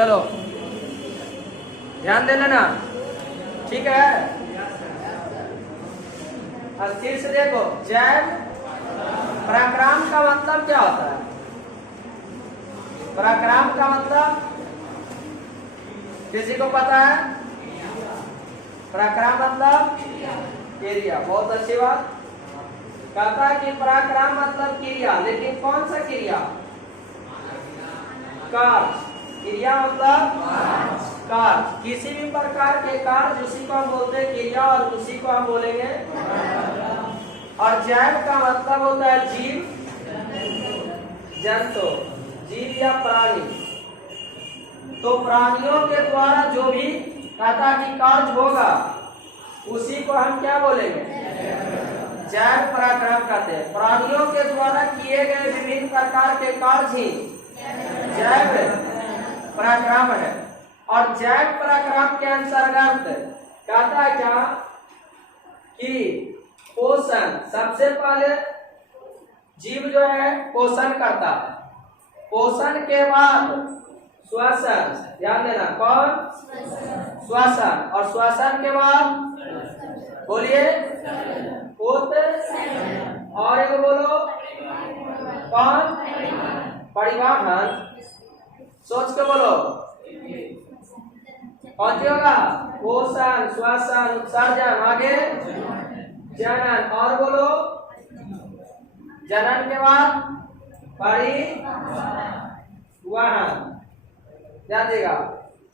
चलो ध्यान देना ना, ठीक है। अस्थिर से देखो, जैव पराक्रम का मतलब क्या होता है? पराक्रम का मतलब किसी को पता है? पराक्रम मतलब क्रिया। बहुत अच्छी बात। कहता है कि पराक्रम मतलब क्रिया, लेकिन कौन सा क्रिया? कार्य। क्रिया मतलब कार्य, किसी भी प्रकार के कार्य उसी को हम बोलते हैं क्रिया, और उसी को हम बोलेंगे। और जैव का मतलब होता है जीव जंतु, जीव या प्राणी। तो प्राणियों के द्वारा जो भी कहता कि कार्य होगा उसी को हम क्या बोलेंगे? जैव पराक्रम कहते हैं। प्राणियों के द्वारा किए गए विभिन्न प्रकार के कार्य ही जैव पराक्रम है। और जैव पराक्रम के अंतर्गत कहता है क्या कि पोषण, सबसे पहले जीव जो है पोषण करता है, पोषण के बाद श्वसन, ध्यान देना, कौन? श्वसन। और श्वसन के बाद बोलिए पोत, और एक बोलो कौन? परिवहन। सोच के बोलो कौन सी होगा? पोषण, श्वसन, उत्सर्जन, आगे जनन, और बोलो जनन के बाद परिवहन। ध्यान देगा।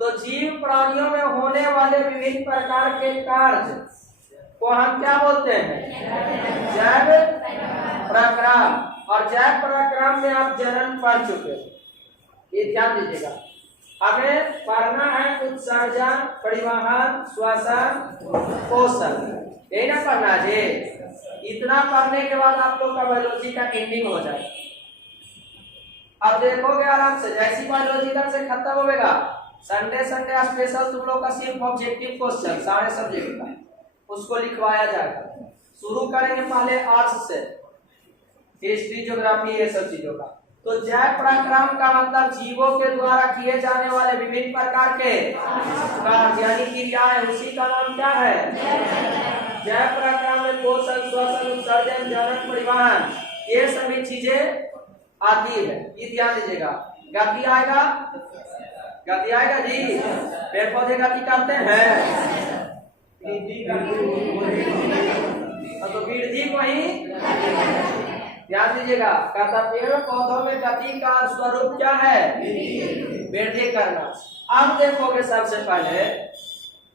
तो जीव प्राणियों में होने वाले विभिन्न प्रकार के कार्य को हम क्या बोलते हैं? जैव पराक्रम। और जैव पराक्रम में आप जनन पढ़ चुके हैं, ये ध्यान दीजिएगा। हमें पढ़ना है उत्सर्जन, परिवहन, श्वसन, पोषण, यही ना पढ़ना है जी। इतना पढ़ने के बाद आप लोग का बायोलॉजी का एंडिंग हो जाए। अब देखोगे आराम से, जैसी बायोलॉजी इधर से खत्म होगा, संडे स्पेशल तुम लोग का सिर्फ ऑब्जेक्टिव क्वेश्चन सारे सब्जेक्ट का, उसको लिखवाया जाएगा। शुरू करेंगे पहले आर्ट्स से, हिस्ट्री, ज्योग्राफी, ये सब चीजों का। तो जैव पराक्रम का मतलब जीवों के द्वारा किए जाने वाले विभिन्न प्रकार के कार्य यानी क्रियाएं, उसी का नाम क्या है? जैव पराक्रम में पोषण, श्वसन, उत्सर्जन, जनन, परिवहन, ये सभी चीजें आती है। ये ध्यान दीजिएगा। गति आएगा, गति आएगा जी। पेड़ पौधे गति करते हैं, तो वृद्धि को ही ध्यान दीजिएगा। कहता पेड़ पौधों में गति का स्वरूप क्या है? वृद्धि करना। अब देखोगे सबसे पहले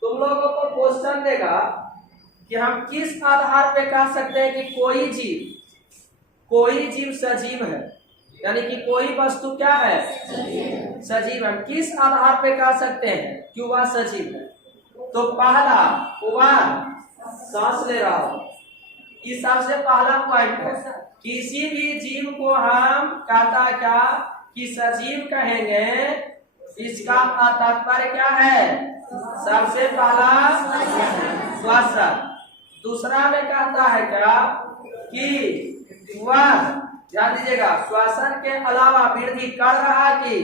तुम लोगों को क्वेश्चन देगा कि हम किस आधार पे कह सकते हैं कि कोई जीव सजीव है, यानी कि कोई वस्तु क्या है? सजीव है। किस आधार पे कह सकते हैं कि वह सजीव है? तो पहला, वह सांस ले रहा हो, ये सबसे पहला पॉइंट है। किसी भी जीव को हम कहता क्या कि सजीव कहेंगे, इसका तात्पर्य क्या है? सबसे पहला श्वसन। दूसरा में कहता है क्या कि वह, ध्यान दीजिएगा, श्वसन के अलावा वृद्धि कर रहा है कि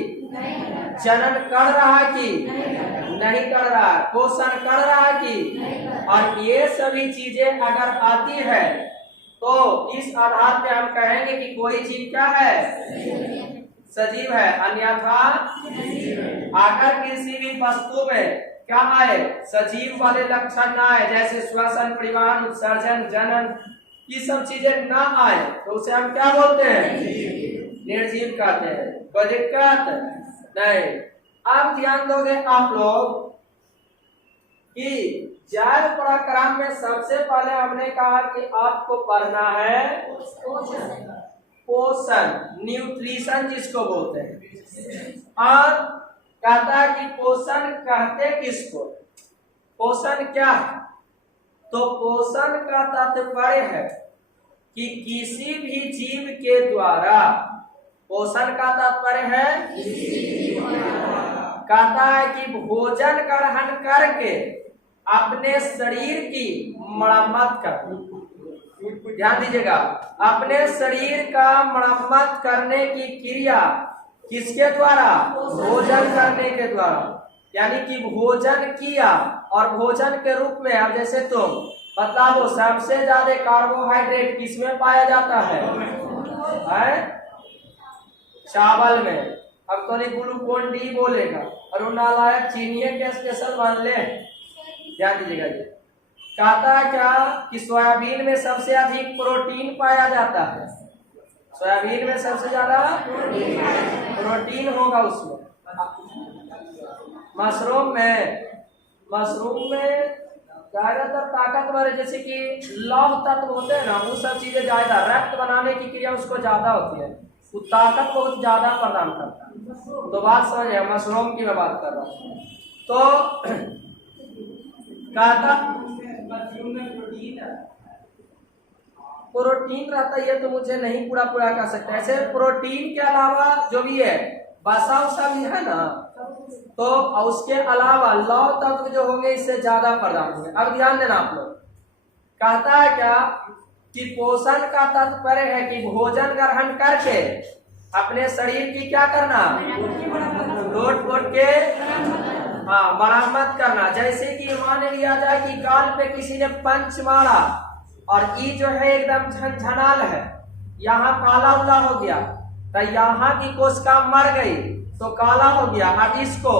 जनन कर रहा है कि नहीं कर रहा है, पोषण कर रहा है कि, और ये सभी चीजें अगर आती है तो इस आधार पे हम कहेंगे कि कोई जीव क्या है? सजीव है। अन्यथा अगर किसी भी वस्तु में क्या आए? सजीव वाले लक्षण ना आए, जैसे श्वसन, परिवहन, उत्सर्जन, जनन, ये सब चीजें ना आए, तो उसे हम क्या बोलते हैं? निर्जीव कहते हैं। कोई दिक्कत नहीं। अब ध्यान दोगे आप लोग कि जैव पराक्रम में सबसे पहले हमने कहा कि आपको पढ़ना है पोषण, न्यूट्रिशन जिसको बोलते हैं। और कहता है कि पोषण कहते किसको? पोषण क्या है? तो पोषण का तात्पर्य है कि किसी भी जीव के द्वारा, पोषण का तात्पर्य है, कहता है कि भोजन ग्रहण करके अपने शरीर की मरम्मत कर। ध्यान दीजिएगा, अपने शरीर का मरम्मत करने की क्रिया किसके द्वारा? भोजन करने के द्वारा। यानी कि भोजन किया और भोजन के रूप में, अब जैसे तुम बताओ सबसे ज्यादा कार्बोहाइड्रेट किसमें पाया जाता है? चावल में। अब तो नहीं ग्लूकोन डी बोलेगा और वो नालायक चीनिये के स्पेशल मान ले। ध्यान दीजिएगा ये कहता है क्या कि सोयाबीन में सबसे अधिक प्रोटीन पाया जाता है। सोयाबीन में सबसे ज्यादा प्रोटीन होगा उसमें। मशरूम में ज्यादातर ताकतवर, जैसे कि लौह तत्व होते हैं ना, वो सब चीजें ज्यादा, रक्त बनाने की क्रिया उसको ज्यादा होती है, वो ताकत बहुत ज्यादा प्रदान करता है। तो बात समझ, मशरूम की मैं बात कर रहा हूँ। तो कहता प्रोटीन रहता है, तो मुझे नहीं पूरा कर सकते। ऐसे प्रोटीन के अलावा जो भी है वसा उसा भी है ना, तो उसके अलावा लौह तत्व जो होंगे इससे ज्यादा प्रदान होंगे। अब ध्यान देना आप लोग, कहता है क्या कि पोषण का तात्पर्य है कि भोजन ग्रहण करके अपने शरीर की क्या करना? लोट के मरम्मत करना। जैसे कि मान लिया जाए कि गाल पे किसी ने पंच मारा और ई जो है एकदम झनझनाल है, यहाँ काला उला हो गया, तो यहाँ की कोशिका मर गई तो काला हो गया। अब इसको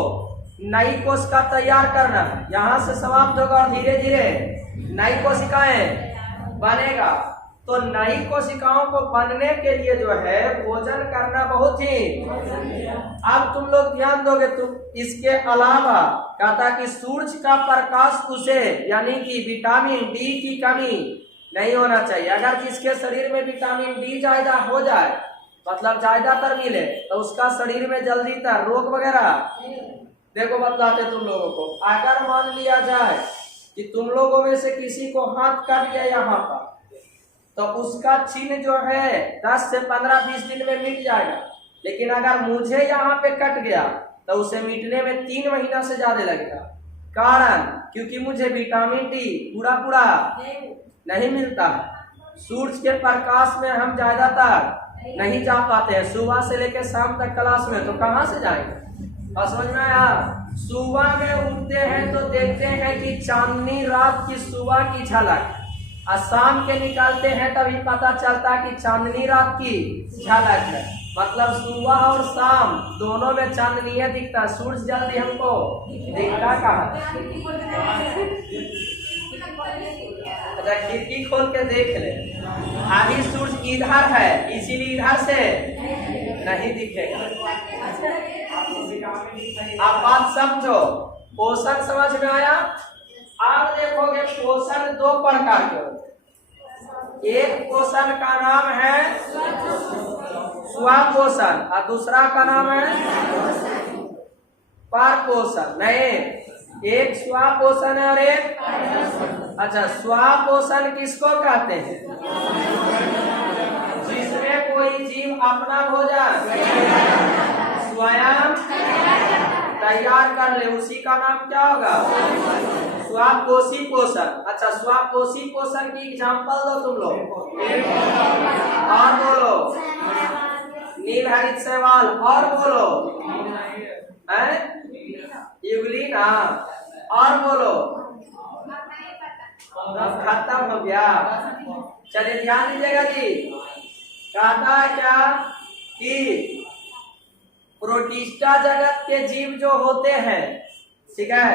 नई कोशिका तैयार करना है, यहाँ से समाप्त होगा और धीरे धीरे नई कोशिकाएं बनेगा। तो नई कोशिकाओं को बनने के लिए जो है भोजन करना बहुत ही। अब तुम लोग ध्यान दोगे, तुम इसके अलावा कहता कि सूर्य का प्रकाश उसे, यानी कि विटामिन डी की कमी नहीं होना चाहिए। अगर जिसके शरीर में विटामिन डी ज्यादा हो जाए, मतलब ज्यादातर मिले, तो उसका शरीर में जल्दी तर रोग वगैरह, देखो बतलाते तुम लोगों को। अगर मान लिया जाए कि तुम लोगों में से किसी को हाथ काट गया यहाँ पर, तो उसका चिन्ह जो है 10 से 15-20 दिन में मिट जाएगा। लेकिन अगर मुझे यहाँ पे कट गया तो उसे मिटने में 3 महीना से ज्यादा लगेगा। कारण क्योंकि मुझे विटामिन डी पूरा नहीं मिलता है। सूरज के प्रकाश में हम ज्यादातर नहीं जा पाते हैं, सुबह से लेकर शाम तक क्लास में, तो कहाँ से जाएंगे? और समझ में आया? सुबह में उठते हैं तो देखते हैं कि चांदनी रात की सुबह की झलक, और शाम के निकालते हैं तभी पता चलता कि चांदनी रात की झलक है। मतलब सुबह और शाम दोनों में चांदनी दिखता, सूरज जल्दी हमको दिखता कहाँ? अच्छा खिड़की खोल के देख ले, अभी सूरज इधर है इसीलिए इधर से नहीं दिखेगा। आप बात समझो, पोषण समझ में आया? आप देखोगे पोषण 2 प्रकार के होते हैं। एक पोषण का नाम है स्वपोषण और दूसरा का नाम है परपोषण। नहीं, एक स्वपोषण है और एक, अच्छा स्वपोषण किसको कहते हैं? जिसमें कोई जीव अपना भोजन स्वयं तैयार कर ले, उसी का नाम क्या होगा? स्वापोषी पोषण। अच्छा स्वापोषी पोषण की एग्जांपल दो तुम लोग, और बोलो। नील हरित शैवाल, और बोलो। युगली ना, और बोलो। खत्म हो गया। चलिए ध्यान दीजिएगा जी, कहता है क्या कि प्रोटिस्टा जगत के जीव जो होते हैं, ठीक है,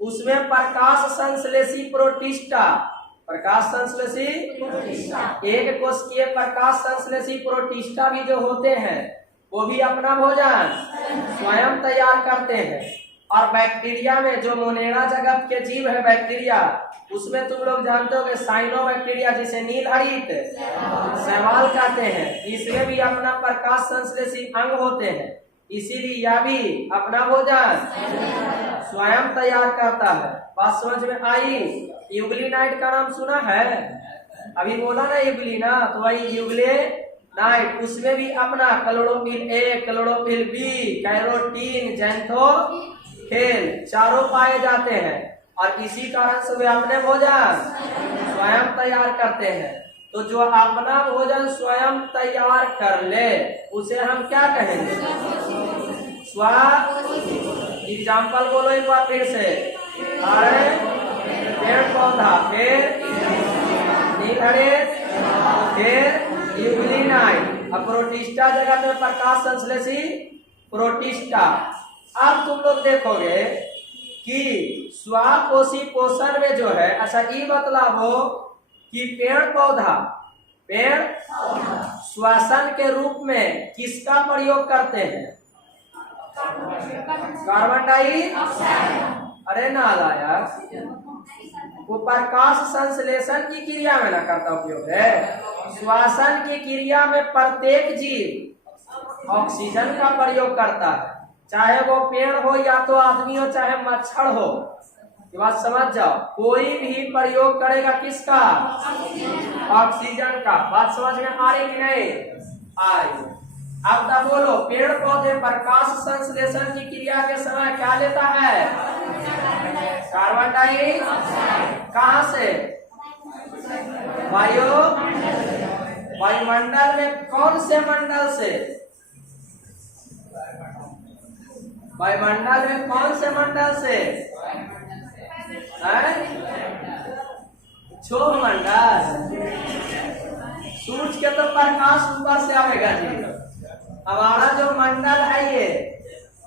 उसमें प्रकाश संश्लेषी प्रोटिस्टा, प्रकाश संश्लेषी एक कोशिकीय प्रकाश संश्लेषी प्रोटिस्टा भी जो होते हैं वो भी अपना भोजन स्वयं तैयार करते हैं। और बैक्टीरिया में जो मोनेरा जगत के जीव है बैक्टीरिया, उसमें तुम लोग जानते हो कि साइनोबैक्टीरिया जिसे नील हरित शैवाल कहते हैं, इसमें भी अपना प्रकाश संश्लेषी अंग होते हैं, इसीलिए यह भी अपना भोजन स्वयं तैयार करता है। बात समझ में आई? यूग्लिनाइट का नाम सुना है? अभी बोला ना यूग्लिना, तो वही यूग्लिनाइट, उसमें भी अपना chlorophyll A, chlorophyll B, carotene, xanthophyll चारों पाए जाते हैं, और इसी कारण से वे अपने भोजन स्वयं तैयार करते हैं। तो जो अपना भोजन स्वयं तैयार कर ले उसे हम क्या कहेंगे? स्व। एग्जाम्पल बोलो एक बार फिर से। अरे पेड़ पौधा, फिर नीलहरित, फिर यूग्लिनाइट। अब प्रोटिस्टा जगत में प्रकाश संश्लेषी प्रोटिस्टा। अब तुम लोग देखोगे कि स्वापोषी पोषण में जो है, अच्छा ये बतलाओ कि पेड़ श्वसन के रूप में किसका प्रयोग करते हैं? Carbon dioxide. अरे नालायक, वो प्रकाश संश्लेषण की क्रिया में ना करता उपयोग है। श्वसन की क्रिया में प्रत्येक जीव ऑक्सीजन का प्रयोग करता है, चाहे वो पेड़ हो या तो आदमी हो चाहे मच्छर हो। ये बात समझ जाओ, कोई भी प्रयोग करेगा किसका? ऑक्सीजन का। बात समझ में आ रही कि नहीं आ रही? अब तक बोलो, पेड़ पौधे प्रकाश संश्लेषण की क्रिया के समय क्या लेता है? Carbon dioxide. कहाँ से? वायुमंडल में। कौन से मंडल से? वायुमंडल में कौन से मंडल से? क्षोभ मंडल। सूरज के तो प्रकाश ऊपर से आएगा जी। हमारा जो मंडल है ये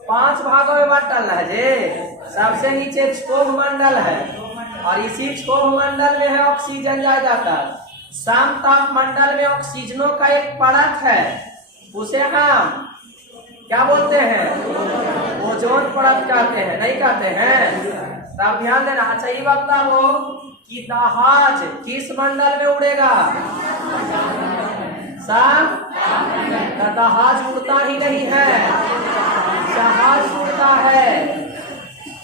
5 भागों में बंटल है जी। सबसे नीचे क्षोभ मंडल है और इसी क्षोभ मंडल में है ऑक्सीजन जाया जाता है। समताप मंडल में ऑक्सीजनों का एक परत है, उसे हम क्या बोलते हैं? ओजोन परत कहते हैं, नहीं कहते हैं? तब ध्यान देना। अच्छा ये बताओ कि जहाज किस मंडल में उड़ेगा? जहाज उड़ता ही नहीं है, जहाज उड़ता है।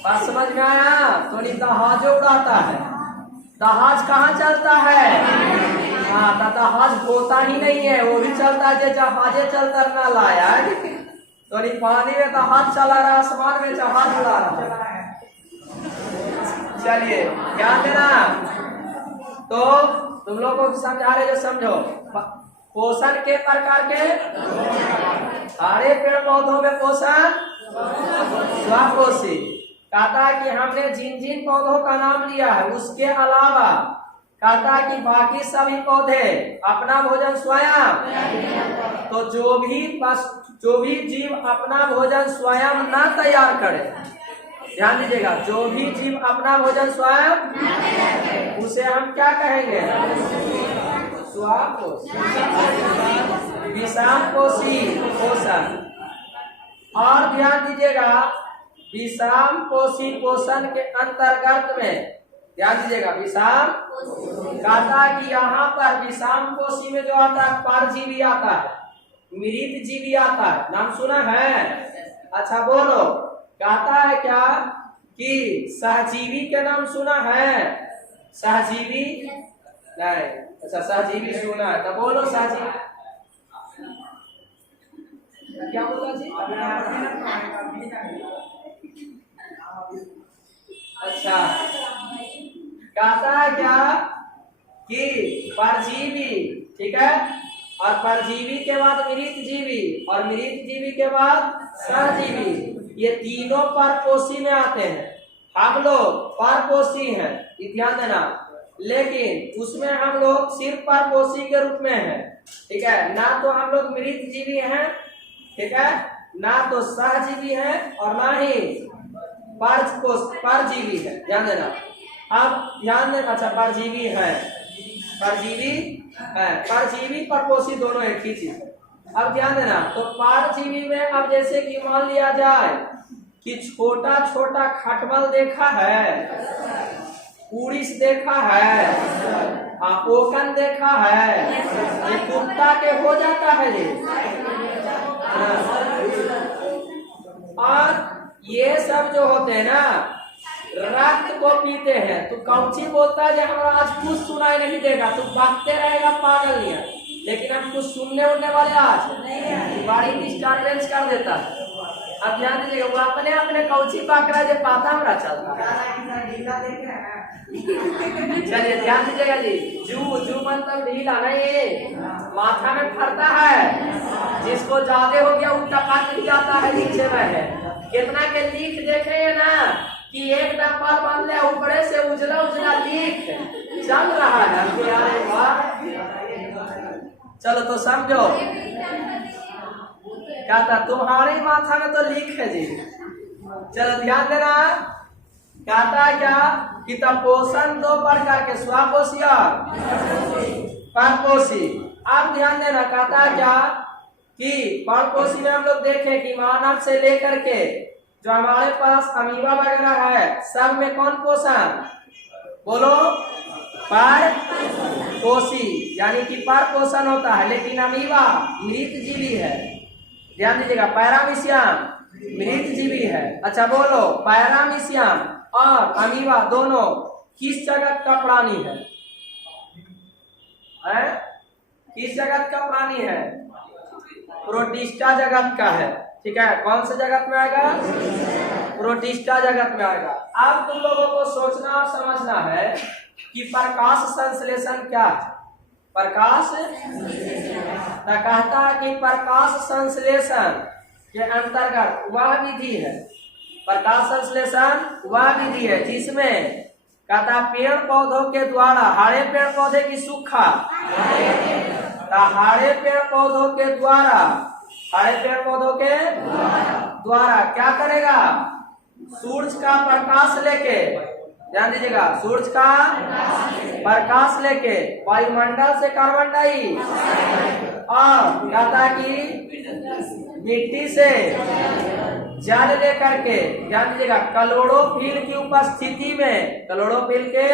बात समझ में आया? तो जहाज उड़ाता है। जहाज कहाँ चलता है? हाँ, जहाज होता ही नहीं है, वो भी चलता है जहाजे चलता ना लाया। तो पानी में जहाज चला रहा, आसमान में जहाज उड़ा रहा है। चलिए ध्यान देना। तो तुम लोगों को समझा रहे जो समझो। पोषण के प्रकार के सारे पेड़ पौधों में पोषण स्वापोषी। कहता है कि हमने जिन जिन पौधों का नाम लिया है उसके अलावा कहता है कि बाकी सभी पौधे अपना भोजन स्वयं। तो जो भी जीव अपना भोजन स्वयं न तैयार करे, ध्यान दीजिएगा, जो भी जीव अपना भोजन स्वयं, उसे हम क्या कहेंगे? विषामपोषी पोषण। और ध्यान दीजिएगा, विषामपोषी पोषण के अंतर्गत में ध्यान दीजिएगा, विषाम कहता है कि यहाँ पर विषामपोषी में जो आता है परजीवी आता है, मृत जीवी आता है। नाम सुना है? अच्छा बोलो, कहता है क्या कि सहजीवी के नाम सुना है? सहजीवी नहीं। अच्छा सहजीवी सुना है, तो बोलो सहजीवी क्या बोला जी? अच्छा कहता है क्या कि परजीवी, ठीक है, और परजीवी के बाद मृत जीवी और मृत जीवी के बाद सहजीवी, ये तीनों परपोषी में आते हैं। हम लोग परपोषी हैं, ध्यान देना, लेकिन उसमें हम लोग सिर्फ परपोषी के रूप में हैं, ठीक है। ना तो हम लोग मृत जीवी हैं, ठीक है, ना तो सहजीवी हैं और ना ही परजीवी है। ध्यान देना, अब ध्यान देना। अच्छा परजीवी है, परजीवी है, परजीवी परपोषी दोनों एक ही चीज है। अब ध्यान देना, तो परजीवी में अब जैसे कि मान लिया जाए कि छोटा छोटा खटमल देखा है, उड़ीस देखा है, ओकन देखा है, ये कुत्ता के हो जाता है ये। और ये सब जो होते हैं ना, रक्त को पीते हैं। तो कौची बोलता है हमारा आज कुछ सुनाई नहीं देगा, तू भागते रहेगा पागल नहीं है, लेकिन हम कुछ सुनने उड़ने वाले आज बड़ी डिस्टर्बेंस कर देता है। अब ध्यान दीजिएगा, वो अपने अपने कौची पकड़ा जो पाता हमरा चलता है। चलिए ध्यान दीजिएगा जी। जू मतलब ढीला नहीं, माथा में फरता है, जिसको ज्यादा हो गया वो टपक जाता है, नीचे में है। कितना के लीक देखेंगे ना कि एक डब्बा बन गया, ऊपर से उजला उजला लीक चल रहा है। अरे वाह, चलो तो समझो, कहता तुम्हारे माथा में तो लीक है जी। चलो ध्यान देना, कहता क्या कि पोषण दो प्रकार के, स्वापोषी और परपोषी। अब ध्यान देना, कहता क्या कि परपोषी में हम लोग देखें कि मानव से लेकर के जो हमारे पास अमीबा वगैरह है, सब में कौन पोषण बोलो, परपोषी, यानी कि पर पोषण होता है। लेकिन अमीबा मृत जीवी है, ध्यान दीजिएगा। पैरामीशियम मृत जीवी है। अच्छा बोलो, पैरामीशियम और अमीबा दोनों किस जगत का प्राणी है? किस जगत का प्राणी है? प्रोटिस्टा जगत का है। ठीक है, कौन से जगत में आएगा? प्रोटिस्टा जगत में आएगा। अब तुम लोगों को सोचना और समझना है कि प्रकाश संश्लेषण क्या है। प्रकाश कहता है कि प्रकाश संश्लेषण के अंतर्गत वह विधि है, प्रकाश संश्लेषण वह विधि है जिसमें कहता पेड़ पौधों के द्वारा, हरे पेड़ पौधे की सूखा, हरे पेड़ पौधों के द्वारा, हरे पेड़ पौधों के द्वारा क्या करेगा? सूरज का प्रकाश लेके, ध्यान दीजिएगा, सूरज का प्रकाश लेके वायुमंडल से कार्बन डाइऑक्साइड और कहता कि मिट्टी से जल लेकर के, ध्यान दीजिएगा, क्लोरोफिल की उपस्थिति में, क्लोरोफिल के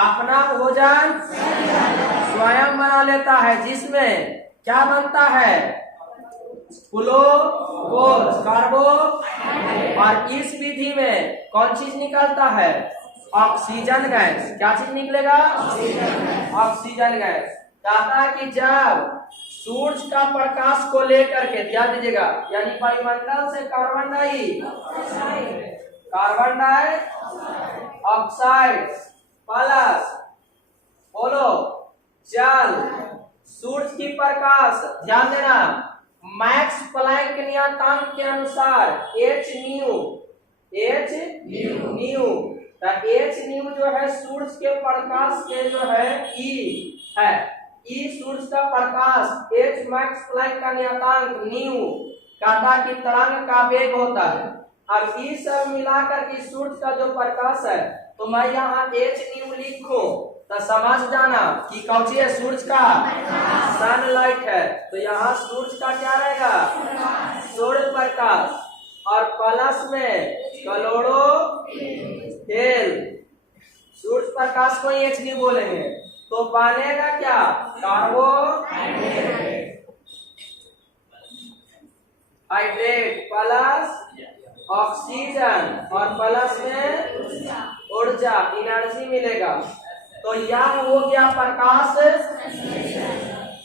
अपना भोजन स्वयं बना लेता है, जिसमें क्या बनता है? ग्लूकोज, कार्बो, और इस विधि में कौन चीज निकलता है? Oxygen gas. क्या चीज निकलेगा? Oxygen gas. कहता है कि जब सूरज का प्रकाश को लेकर के, ध्यान दीजिएगा, यानी वायुमंडल से कार्बन डाइऑक्साइड प्लस बोलो जल, सूरज की प्रकाश, ध्यान देना, मैक्स प्लैंक नियतांक के अनुसार H न्यू जो है सूरज के प्रकाश के जो है E है, E सूरज का प्रकाश, H मैक्स प्लैंक का नियतांक, न्यू कहता कि तरंग का वेग होता है। अब E सब मिलाकर के सूरज का जो प्रकाश है, तो मैं यहाँ H न्यू लिखूं तो समझ जाना कि कौन है? सूरज का सनलाइट है, तो यहाँ सूरज का क्या रहेगा? सूर्य प्रकाश, और प्लस में क्लोरोफिल, सूरज प्रकाश को H नहीं बोलेंगे, तो बनेगा क्या? कार्बोहाइड्रेट प्लस ऑक्सीजन और प्लस में ऊर्जा, एनर्जी मिलेगा। तो यह हो गया प्रकाश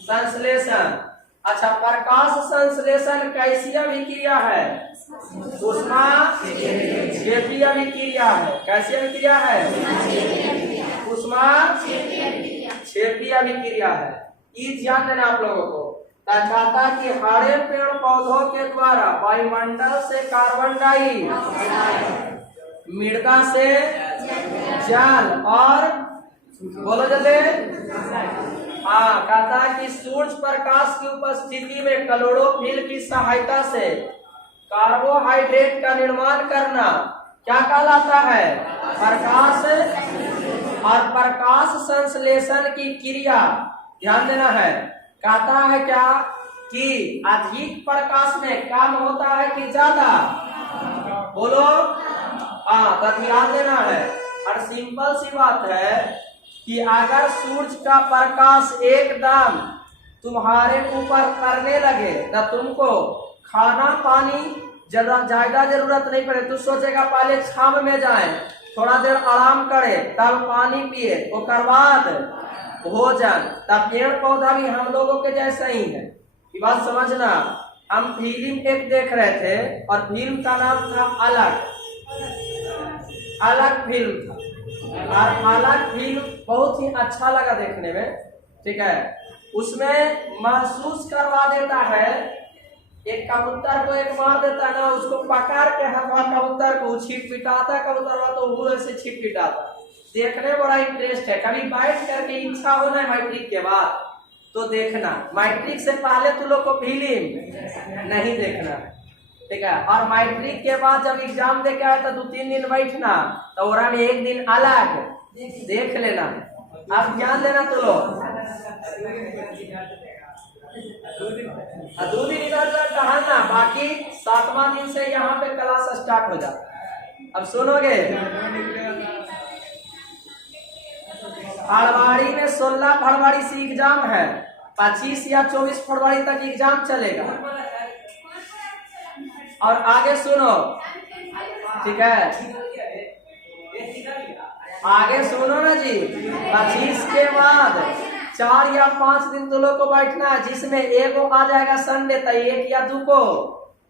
संश्लेषण। अच्छा, प्रकाश संश्लेषण कैसी अभिक्रिया है? ऊष्मा क्षेपीय अभिक्रिया है। कैसी अभिक्रिया है? ऊष्मा क्षेपीय अभिक्रिया है। ये ध्यान देना आप लोगों को। कहता कि हरे पेड़ पौधों के द्वारा वायुमंडल से कार्बन डाइऑक्साइड, मृदा से जल और बोलो जल्दी, हाँ, कहता है कि सूरज प्रकाश की उपस्थिति में क्लोरोफिल की सहायता से कार्बोहाइड्रेट का निर्माण करना क्या कहलाता है? प्रकाश। और प्रकाश संश्लेषण की क्रिया ध्यान देना है। कहता है क्या कि अधिक प्रकाश में कम होता है कि ज्यादा? बोलो, हाँ, तो ध्यान देना है। और सिंपल सी बात है कि अगर सूरज का प्रकाश एकदम तुम्हारे ऊपर करने लगे तो तुमको खाना पानी ज्यादा जरूरत नहीं पड़े। तू सोचेगा पहले छाव में जाए, थोड़ा देर आराम करे, तब पानी पिए, उसके बाद भोजन। तब पेड़ पौधा भी हम लोगों के जैसा ही है। ये बात समझना। हम फिल्म एक देख रहे थे और फिल्म का नाम था अलग फिल्म था। और अलग फिल्म बहुत ही अच्छा लगा देखने में, ठीक है। उसमें महसूस करवा देता है, एक कबूतर को एक मार देता है ना, उसको पकड़ के हथवा कबूतर को छिप पिटाता, कबूतर तो वो ऐसे छिप पिटाता। देखने में बड़ा इंटरेस्ट है, कभी बैठ करके इच्छा होना है मैट्रिक के बाद तो देखना। मैट्रिक से पहले तू लोग को फिल्म नहीं देखना, ठीक है। और मैट्रिक के बाद जब एग्जाम दे के आए तो 2-3 दिन बैठना, तो ओरा में एक दिन अलग देख लेना। अब ध्यान देना तू लोग, 2 दिन इधर उधर टहलना, बाकी 7वां दिन से यहाँ पे क्लास स्टार्ट हो जाता। अब सुनोगे, फरवरी में 16 फरवरी से एग्जाम है, 25 या 24 फरवरी तक एग्जाम चलेगा। और आगे सुनो, ठीक है, आगे सुनो ना जी। 25 के बाद 4 या 5 दिन तुम लोग को बैठना है, जिसमें एक आ जाएगा संडे, तो 1 या 2 को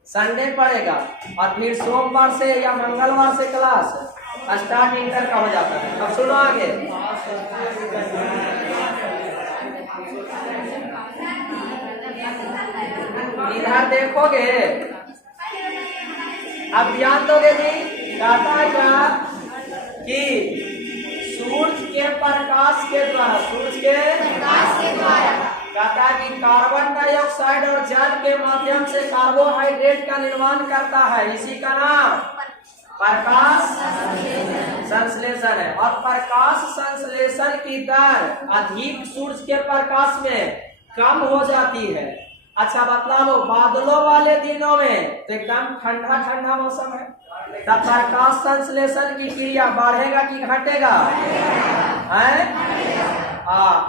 संडे पड़ेगा, और फिर सोमवार से या मंगलवार से क्लास स्टार्ट इंटर का हो जाता है। अब सुनो आगे, इधर देखोगे, अब ध्यान दोगे जी। कहता है क्या कि सूरज के प्रकाश के द्वारा, सूरज के प्रकाश के द्वारा, कहता है कि कार्बन डाइऑक्साइड और जल के माध्यम से कार्बोहाइड्रेट का निर्माण करता है, इसी का नाम प्रकाश संश्लेषण है। और प्रकाश संश्लेषण की दर अधिक सूरज के प्रकाश में कम हो जाती है। अच्छा बतलाओ, बादलों वाले दिनों में तो एकदम ठंडा ठंडा मौसम है, तब प्रकाश संश्लेषण की क्रिया बढ़ेगा कि घटेगा?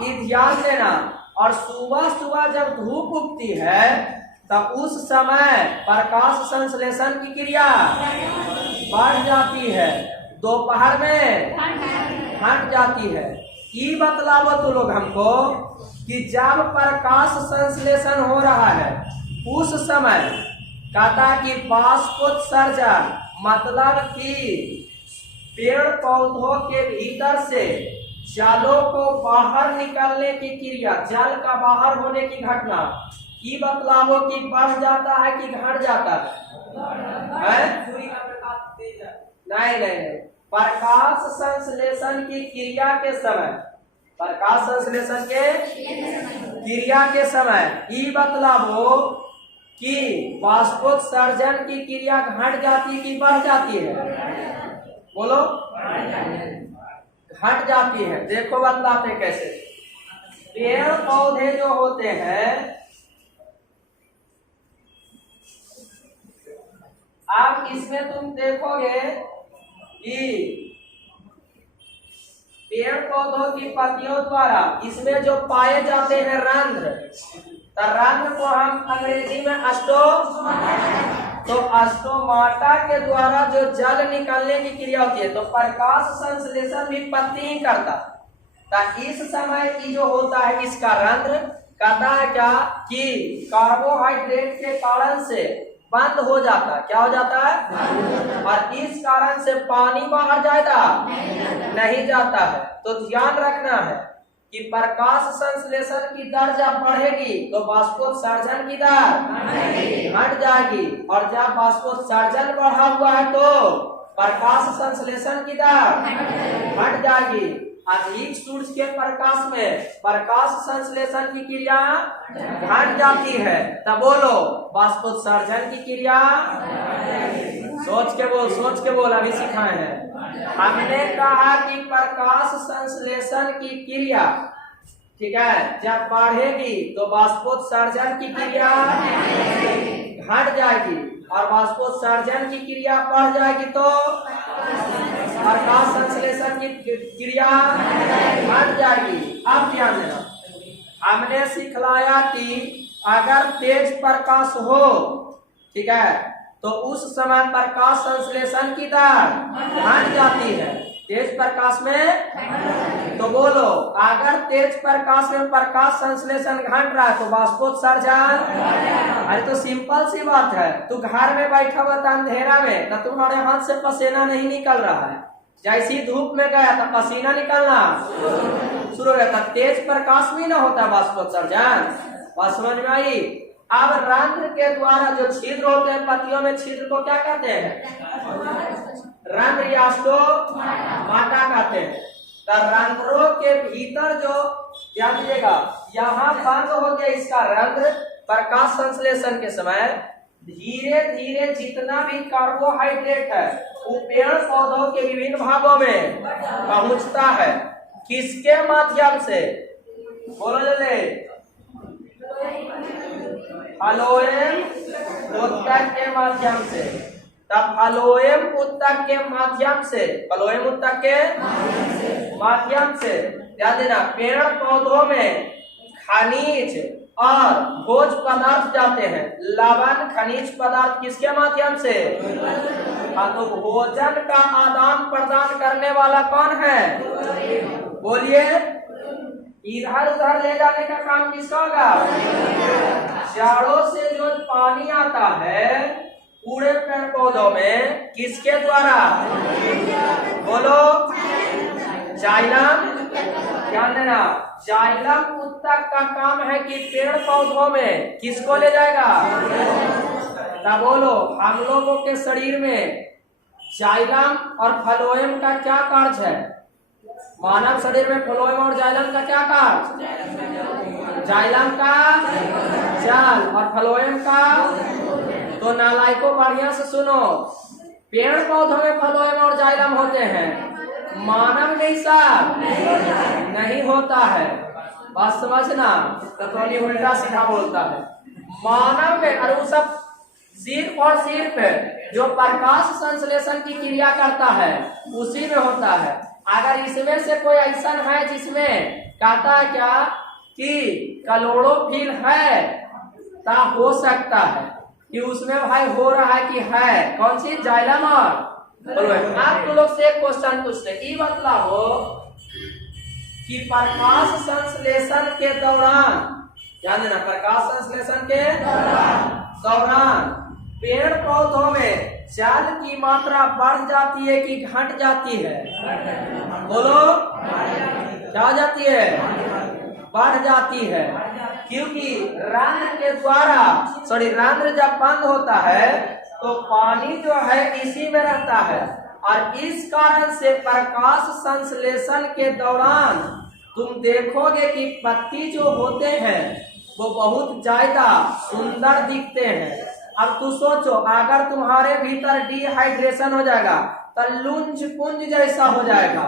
ये ध्यान देना। और सुबह सुबह जब धूप उगती है तब उस समय प्रकाश संश्लेषण की क्रिया बढ़ जाती है, दोपहर में हट जाती है। ये बतलाओ तो लोग हमको कि जब प्रकाश संश्लेषण हो रहा है उस समय कहता कि बाष्पोत्सर्जन, मतलब कि पेड़ पौधों के भीतर से जलों को बाहर निकलने की क्रिया, जल का बाहर होने की घटना, ये बतलाओ कि बढ़ जाता है कि घट जाता है? नहीं नहीं नहीं, प्रकाश संश्लेषण की क्रिया के समय, प्रकाश संश्लेषण के क्रिया के समय ये बतलाओ कि बाष्पोत्सर्जन की क्रिया घट जाती कि बढ़ जाती है? बोलो, घट जाती है। देखो बतलाते कैसे। पेड़ पौधे जो होते हैं, आप इसमें तुम देखोगे कि पेड़ पौधों की पत्तियों द्वारा इसमें जो पाए जाते हैं रंध्र, तो रंध्र को हम अंग्रेजी में तो अस्टोमाटा के द्वारा जो जल निकलने की क्रिया होती है, तो प्रकाश संश्लेषण भी पत्ती ही करता। तो इस समय की जो होता है इसका रंध्र कहता है क्या कि कार्बोहाइड्रेट के कारण से बंद हो जाता है। क्या हो जाता है? और इस कारण से पानी बाहर जाएगा नहीं जाता है। तो ध्यान रखना है कि प्रकाश संश्लेषण की दर जब बढ़ेगी तो बाष्पोत्सर्जन की दर घट जाएगी, और जब बाष्पोत्सर्जन बढ़ा हुआ है तो प्रकाश संश्लेषण की दर घट जाएगी। अधिक सूरज के प्रकाश में प्रकाश संश्लेषण की क्रिया घट जाती है, तब बोलो बाष्पोत्सर्जन की क्रिया। सोच के बोल, अभी सिखाए हैं। हमने कहा कि प्रकाश संश्लेषण की क्रिया, ठीक है, जब बढ़ेगी तो बाष्पोत्सर्जन की क्रिया घट जाएगी, और बाष्पोत्सर्जन की क्रिया बढ़ जाएगी तो प्रकाश संश्लेषण की क्रिया घट जाएगी। अब ध्यान देना, हमने सिखलाया कि अगर तेज प्रकाश हो, ठीक है, तो उस समय प्रकाश संश्लेषण की दर घट जाती है। तेज प्रकाश में तो बोलो, अगर तेज प्रकाश में प्रकाश संश्लेषण घट रहा है तो बाष्पोत्सर्जन, अरे तो सिंपल सी बात है। तू घर में बैठा हुआ था अंधेरा में, तो तुम्हारे हाथ से पसीना नहीं निकल रहा है, जैसे ही धूप में गया तो पसीना निकलना शुरू हो जाता, तेज प्रकाश भी ना होता वाष्पोत्सर्जन। बात समझ में आई? अब रंध्र के द्वारा जो छिद्र होते हैं पत्तियों में, छिद्र को क्या कहते हैं? रंध्र या स्टोमाटा कहते हैं। तो रंध्रों के भीतर जो, ध्यान दीजिएगा, यहाँ बंद हो गया इसका रंध्र, प्रकाश संश्लेषण के समय धीरे धीरे जितना भी कार्बोहाइड्रेट है वो पेड़ पौधों के विभिन्न भागों में पहुंचता है। किसके माध्यम से? बोलो जल्दी। फ्लोएम ऊतक के माध्यम से। तब फ्लोएम ऊतक के माध्यम से, फ्लोएम ऊतक के माध्यम से ध्यान देना, पेड़ पौधों में खनिज और भोज्य पदार्थ जाते हैं। लवण खनिज पदार्थ किसके माध्यम से? हाँ, तो भोजन का आदान प्रदान करने वाला कौन है? बोलिए। इधर उधर ले जाने का काम किसका होगा? जड़ों से जो पानी आता है पूरे पेड़ पौधों में, किसके द्वारा? बोलो। जाइलम, ध्यान देना, जाइलम ऊतक का काम है कि पेड़ पौधों में किसको ले जाएगा? ना बोलो। हम लोगों के शरीर में जाइलम और फ्लोएम का क्या कार्य है? मानव शरीर में फ्लोएम और जाइलम का क्या कार्य? जाइलम का जल और फ्लोएम का, तो नालायकों बढ़िया से सुनो, पेड़ पौधों में फ्लोएम और जाइलम होते हैं, मानव में सब नहीं होता है। बात समझना, तो थोड़ी उल्टा सीधा बोलता है। मानव में, और वो सब सिर्फ और सिर्फ जो प्रकाश संश्लेषण की क्रिया करता है उसी में होता है। अगर इसमें से कोई ऐसा है जिसमें कहता है क्या कि क्लोरोफिल है, ता हो सकता है कि उसमें भाई हो रहा है कि है कौन सी? जाइलम और आप तो लोग से एक क्वेश्चन पूछते, ये बतलाओ कि प्रकाश संश्लेषण के दौरान, ध्यान देना, प्रकाश संश्लेषण के दौरान पेड़ पौधों में जल की मात्रा बढ़ जाती है कि घट जाती है? बोलो। क्या हो जाती है? बढ़ जाती है, क्योंकि रंध्र के द्वारा, रंध्र जब बंद होता है तो पानी जो है इसी में रहता है, और इस कारण से प्रकाश संश्लेषण के दौरान तुम देखोगे कि पत्ती जो होते हैं वो बहुत ज्यादा सुंदर दिखते हैं। अब तू सोचो, अगर तुम्हारे भीतर डिहाइड्रेशन हो जाएगा तो लुंज पुंज जैसा हो जाएगा,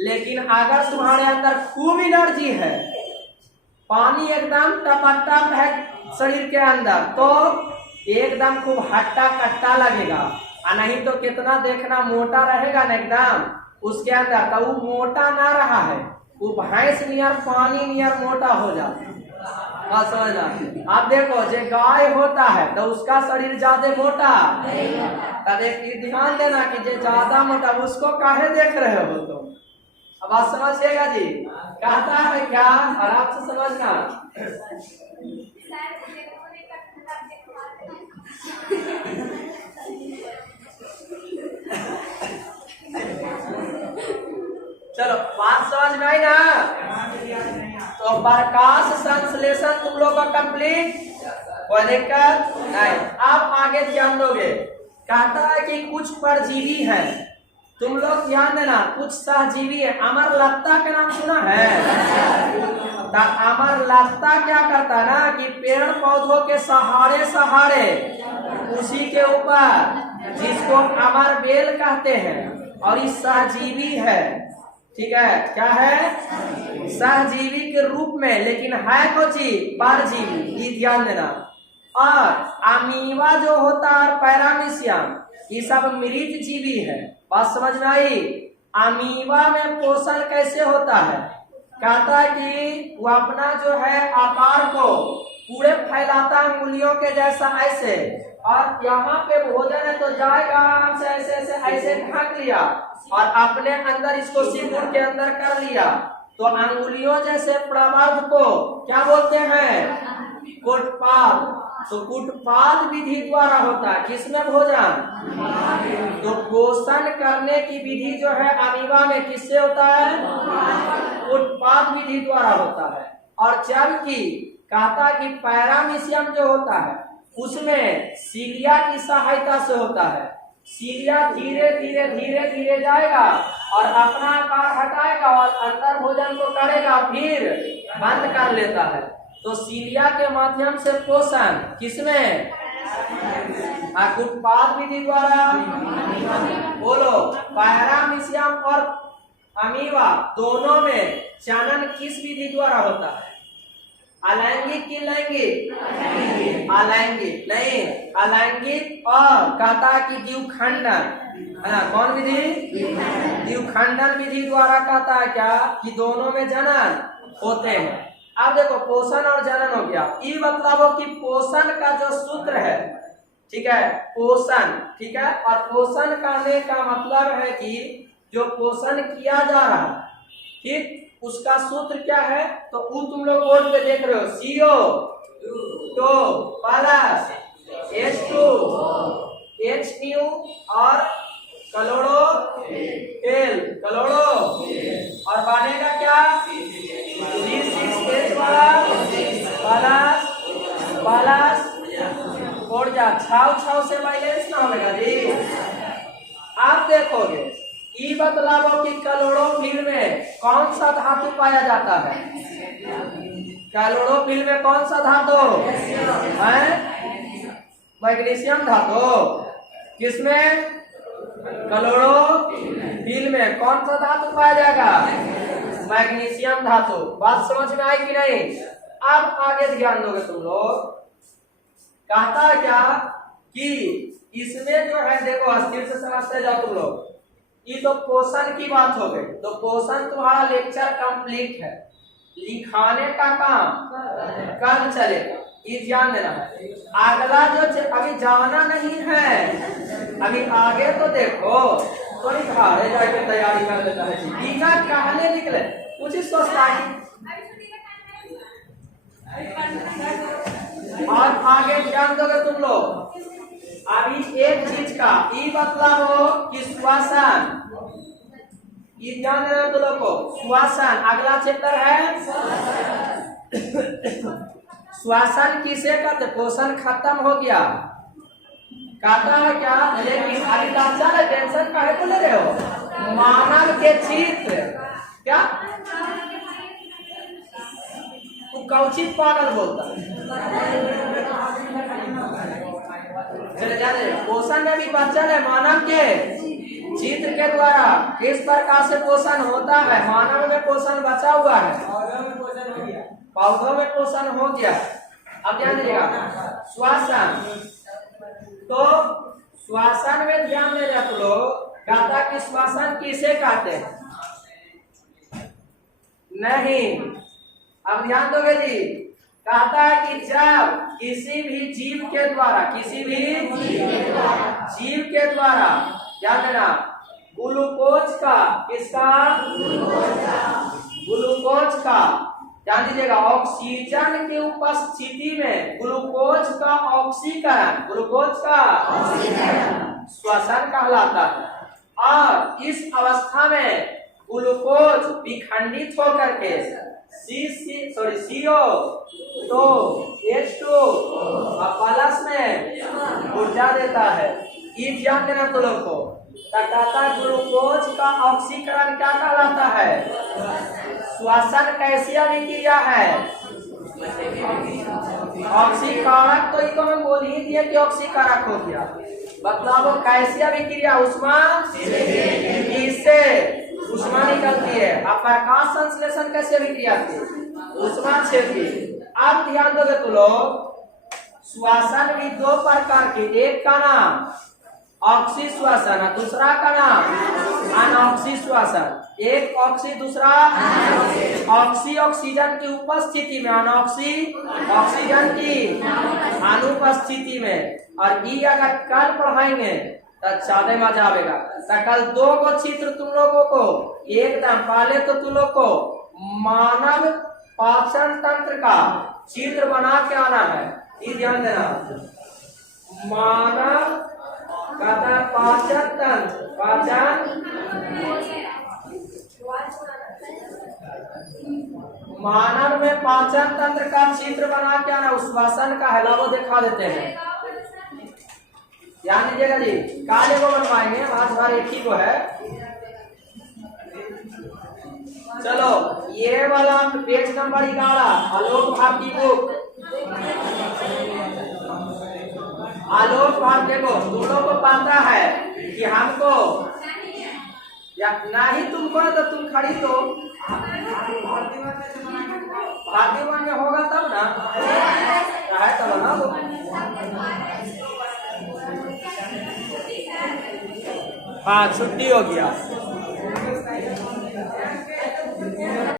लेकिन अगर तुम्हारे अंदर खूब एनर्जी है, पानी एकदम टपटप है शरीर के अंदर, तो एकदम खूब हट्टा कट्टा लगेगा। और नहीं तो कितना देखना मोटा रहेगा ना एकदम उसके अंदर, तो वो मोटा ना रहा है, वो भैंस नियर पानी नियर मोटा हो जाता है। समझना। आप देखो, जो गाय होता है तो उसका शरीर ज्यादा मोटा, तब एक ध्यान देना कि जो ज्यादा मोटा उसको काहे देख रहे हो तुम? अब आप समझिएगा जी, कहता है क्या, आराम से समझना। चलो बात समझ में आई ना? तो प्रकाश संश्लेषण तुम लोग का कंप्लीट, कोई दिक्कत नहीं। अब आगे ध्यान दोगे, कहता है कि कुछ परजीवी है, तुम लोग ध्यान देना, कुछ सहजीवी है। अमरलता का नाम सुना है? अमरलता क्या करता है ना कि पेड़ पौधों के सहारे सहारे उसी के ऊपर, जिसको अमर बेल कहते हैं, और ये सहजीवी है, ठीक है? क्या है? सहजीवी के रूप में, लेकिन है कौन सी? परजीवी, ये ध्यान देना। और अमीबा जो होता है, पैरामीशियम, ये सब मृत जीवी है। बात समझ में आई? अमीबा में पोषण कैसे होता है? कहता है कि वो अपना जो है आकार को पूरे फैलाता है उंगलियों के जैसा ऐसे, और यहाँ पे भोजन है तो जाएगा आराम से ऐसे ऐसे ऐसे ढक लिया और अपने अंदर इसको सिंदूर के अंदर कर लिया, तो अंगुलियों जैसे प्रवर्ध को क्या बोलते हैं? कुटपाद, तो कुटपाद विधि द्वारा होता है किसमें भोजन? तो पोषण करने की विधि जो है अमीबा में किससे होता है? कुटपाद विधि द्वारा होता है। और जबकि कहता कि पैरामीशियम जो होता है उसमें सीलिया की सहायता से होता है। सीलिया धीरे धीरे धीरे धीरे जाएगा और अपना आकार हटाएगा और अंदर भोजन को करेगा, फिर बंद कर लेता है। तो सीलिया के माध्यम से पोषण किसमें? कुटपाद विधि द्वारा। बोलो, पैरामीशियम और अमीबा दोनों में जनन किस विधि द्वारा होता है? अलैंगिक की लैंगिक? अलैंगिक नहीं, अलैंगिक और कहता कि द्विखंडन, कौन विधि? द्विखंडन विधि द्वारा कहता है क्या कि दोनों में जनन होते हैं। अब देखो पोषण और जनन हो गया, ये मतलब हो कि पोषण का जो सूत्र है, ठीक है, पोषण, ठीक है, और पोषण करने का मतलब है कि जो पोषण किया जा रहा है, ठीक, उसका सूत्र क्या है? तो वो तुम लोग बोर्ड पे देख रहे हो, CO2 प्लस H2 HNU और क्लोरो और बनेगा क्या? प्लस छाव से बैलेंस ना होगा जी। आप देखोगे ई बतलावो कि क्लोरोफिल में कौन सा धातु पाया जाता है? क्लोरोफिल में कौन सा धातु है? मैग्नीशियम धातु। किसमें? क्लोरोफिल में कौन सा धातु पाया जाएगा? मैग्नीशियम धातु। बात समझ में आई कि नहीं? अब आगे ध्यान दोगे तुम लोग। कहता है क्या कि इसमें जो है, देखो अस्थिर से समझते जाओ तुम लोग। ये तो पोषण की बात हो गई, तो पोषण तुम्हारा लेक्चर कंप्लीट है। लिखाने का काम कल चलेगा, ये ध्यान देना है। अगला जो अभी जाना नहीं है, अभी आगे तो देखो, थोड़ी घरे जाके तैयारी कर लेता है। टीका कहने निकले कुछ ही सोचता है और आगे ध्यान दोगे तुम लोग। अभी एक चीज का ये मतलब हो कि श्वसन, ये ध्यान देना तुम लोग को। श्वसन अगला चैप्टर है। श्वसन किसे कहते? पोषण खत्म हो गया, कहता है क्या? लेकिन अभी लक्षण है, टेंशन काहे को ले रहे हो? मानव के चित्र क्या तू कौचित पागल बोलता है? चले जाने पोषण में भी बच्चन है मानव के चित्र के द्वारा किस प्रकार से पोषण होता है। मानव में पोषण बचा हुआ है, पौधों में पोषण हो गया। अब ध्यान दीजिएगा, श्वसन, तो श्वसन में ध्यान दे रहे लोग। कहता कि श्वसन किसे कहते हैं? नहीं, अब ध्यान दोगे जी। कहता है कि जब किसी भी जीव के द्वारा, किसी भी जीव के द्वारा, ध्यान देना, ग्लूकोज का, किसका? ग्लूकोज का, ध्यान दीजिएगा, ऑक्सीजन की उपस्थिति में ग्लूकोज का ऑक्सीकरण, ग्लूकोज का श्वसन कहलाता है। और इस अवस्था में ग्लूकोज विखंडित होकर के CO तो H2 प्लस में ऊर्जा देता है। ये ध्यान देना तुम लोग को। कहता ग्लूकोज का ऑक्सीकरण क्या कहलाता है? श्वसन कैसी अभिक्रिया है? ऑक्सीकारक, तो इसको हम बोल ही दिए कि ऑक्सीकारक हो गया। मतलब वो कैसी अभिक्रिया? उष्मा इससे उष्मा निकलती है। अब प्रकाश संश्लेषण कैसे अभिक्रिया थी? उष्मा क्षेत्री। अब ध्यान दोगे तो लोग, श्वसन भी दो प्रकार के, एक का नाम ऑक्सी श्वसन, दूसरा का नाम अनऑक्सी श्वसन। एक ऑक्सी, दूसरा ऑक्सी ऑक्सीजन की उपस्थिति में, अनऑक्सी ऑक्सीजन की अनुपस्थिति में। और ये अगर कल पढ़ाएंगे तो ज्यादा मजा आएगा। तो कल दो को चित्र तुम लोगों को एकदम, पहले तो तुम लोग को मानव पाचन तंत्र का चित्र बना के आना है, ये ध्यान देना। मानव कहता है पाचन तंत्र, मानव में पाचन तंत्र का चित्र बना के आना, उस भाषण का है वो दिखा देते हैं। ध्यान दीजिएगा जी, काले को बनवाएंगे, आज बार एक ही को है। चलो ये वाला पेज नंबर 11, आलोक भारती बुक। आलोक भारती को तुम लोग को पता है कि हमको या नहीं तुमको तो तुम खरीदो, भारतीय में होगा तब ना है तब ना वो। हाँ छुट्टी हो गया।